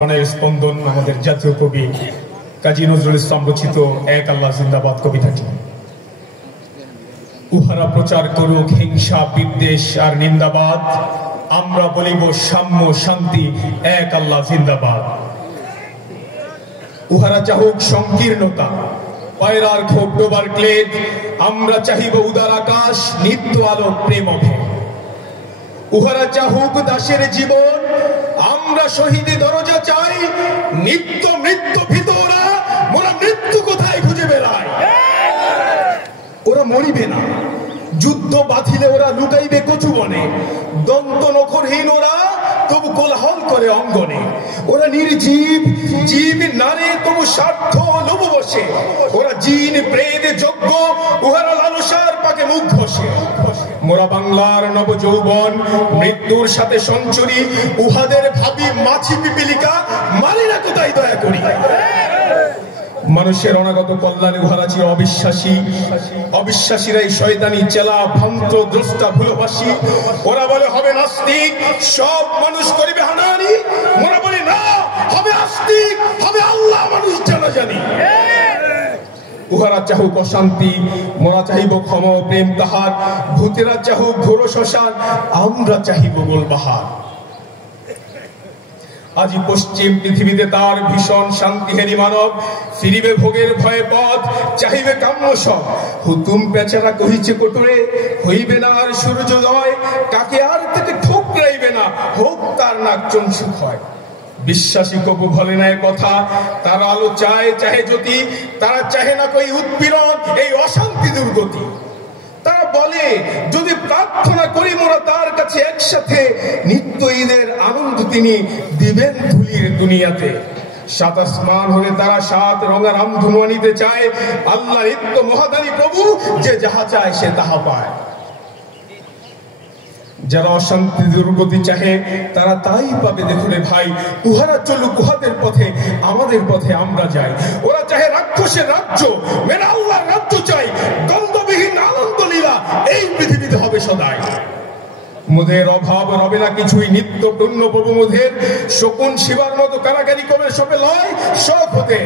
স্পন্দন আমাদের জাতীয় কবি কাজী নজরুল ইসলাম রচিত এক আল্লাহ জিন্দাবাদ কবিতাটি। উহারা প্রচার করুক হিংসা বিদ্বেষ আর নিন্দাবাদ, আমরা বলিব সাম্য শান্তি এক আল্লাহ জিন্দাবাদ। উহারা চাহুক সংকীর্ণতা পায়রার ক্ষোভ ডোবার ক্লেদ, আমরা চাহিব উদার আকাশ নিত্য আলোক প্রেম অভেদ। উহারা চাহুক দাসের জীবন, আমরা শহীদ দরজা চাই, নিত্য মৃত্যু ভিতরা মোরা মৃত্যু কোথায় খুঁজে বেড়ায়। ওরা মরিবে না, যুদ্ধ বাঁধিলে ওরা লুকাইবে কচু বনে, দন্ত নখরহীন ওরা তবু কোলাহল করে অঙ্গনে। ওরা নির্জীব জীব নারে তবু স্বার্থ লোভ বসে, ওরা জিন প্রেত যজ্ঞ উহারা লালসার পাকে মুখ ঘষে। মোরা বাংলার নব যৌবন মৃত্যুর সাথে সঞ্চরী, উহাদের ভাবি মাছি পিপিলিকা মারি না কোথায় দয়া করি। মানুষের অনাগত কল্যাণে উহারা চির অবিশ্বাসী, অবিশ্বাসীরাই শয়তানি চেলা ভ্রান্ত দ্রষ্টা ভুলবাসী। ওরা বলে হবে নাস্তিক সব মানুষ করিবে হানাহানি, মোরা বলি না হবে আস্তিক হবে আল্লাহ মানুষ জানা জানি। উহারা চাহুক অশান্তি, মোরা চাহিব ক্ষমা প্রেম তাহার, ভূতেরা চাহুক ঘোর শ্মশান, আমরা চাহিব গোলবাহার। আজি পশ্চিম পৃথিবীতে তার ভীষণ শান্তিহারী মানব, ফিরিবে ভোগের ভয়ে পথ চাহিবে কাম্য সব। হুতুম পেচারা কহিছে কোটরে হইবে না আর সূর্যোদয়, কাকে আর তাকে ঠোকরাইবে না হোক তার নাক চঞ্চুক হয়। বিশ্বাসী কবু বলে না কথা, তারা আলো চায় চাহে জ্যোতি, তারা চাহে না কই উৎপীড়ন এই অশান্তি দুর্গতি। তারা বলে যদি প্রার্থনা করি মোরা তার কাছে একসাথে, নিত্য ঈদের আনন্দ তিনি দিবেন ধুলির দুনিয়াতে। সাত আসমান হলে তারা সাত রঙা রামধনু আনিতে চায়, আল্লাহ নিত্য মহাদানী প্রভু যে যাহা চায় সে তাহা পায়। যারা অশান্তি দুর্গতি চাহে তারা তাই পাবে দেখুন ভাই, উহারা চলুক উহাদের পথে আমাদের পথে আমরা যাই। ওরা চাহে রাক্ষসের রাজ্য, মেরা আল্লাহর রাজ্য চাই, দ্বন্দ্ববিহীন আনন্দ লীলা এই পৃথিবীতে হবে সদাই। মোদের অভাব রবে না কিছুই, নিত্য পূর্ণ প্রভু মোদের, শকুন শিবার মতো কারাগারি করে সবে লয় শখ হতে।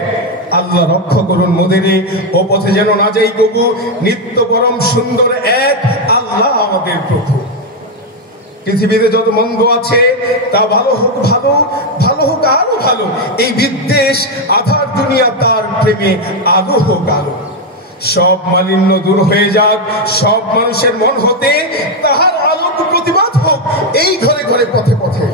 আল্লাহ রক্ষা করুন মোদেরে, ও পথে যেন না যাই কবু, নিত্য পরম সুন্দর এক আল্লাহ আমাদের প্রভু। পৃথিবীতে যত মন্দ আছে তা ভালো হোক ভালো, ভালো হোক আরো ভালো, এই বিদ্বেষ আধার দুনিয়া তার প্রেমে আলো হোক আলো। সব মালিন্য দূর হয়ে যাক সব মানুষের মন হতে, তাহার আলোক প্রতিবাদ হোক এই ঘরে ঘরে পথে পথে।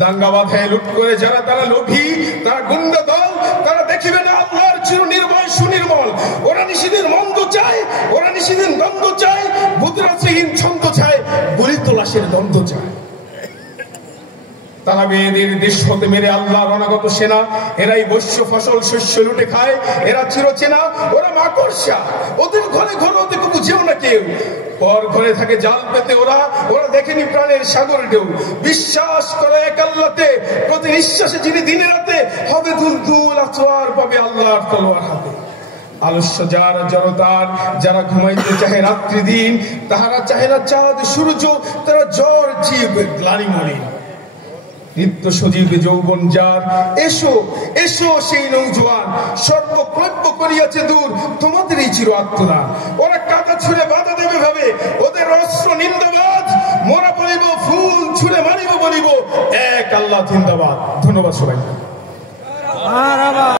দাঙ্গা বাঁধায় লুট করে যারা তারা লোভী, তারা গুন্ডা দল, তারা দেখিবে না আল্লাহর চির নির্ভয় সুনির্মল। ওরা নিশিদিন মন্দ চায়, ওরা নিশিদিন দ্বন্দ্ব চায়, বুদ্রাশ্রীহীন ছন্দ চায়, গুলি তলাশের দ্বন্দ্ব চায়। তারা মেয়েদের দেশ হতে মেরে আল্লাহর অনাগত সেনা, এরাই বৈশ্য ফসল শস্য লুটে খায়, এরা চিরচেনা, ওরা মাকড়সা, ওদের ঘরে ঘরে ওদের বুঝেও না কেউ। পর ঘরে থাকে জাল পেতে ওরা, ওরা দেখেনি প্রাণের সাগর ঢেউ। বিশ্বাস করে এক আল্লাহতে, প্রতি নিঃশ্বাসে যিনি দিনে রাতে হবে দুলদুল আছোয়ার পাবে আল্লাহর তলোয়ার হাতে। আলস্য যারা জনতার, যারা ঘুমাইতে চাহে রাত্রি দিন, তাহারা চাহে না চাঁদ সূর্য, তারা জ্বর জীব গ্লানি মলিন। নিত্য সজীব যৌবন যার, এসো এসো সেই নৌজোয়ান, সর্বপ্রব্য করিয়াছে দূর তোমাদের এই চির আত্মদান। ওরা কাদা ছুঁড়ে বাধা দেবে ভাবে, ওদের অস্ত্র নিন্দাবাদ, মোরা বলিব ফুল ছুঁড়ে মারিব বলিব এক আল্লাহ জিন্দাবাদ। ধন্যবাদ সবাই।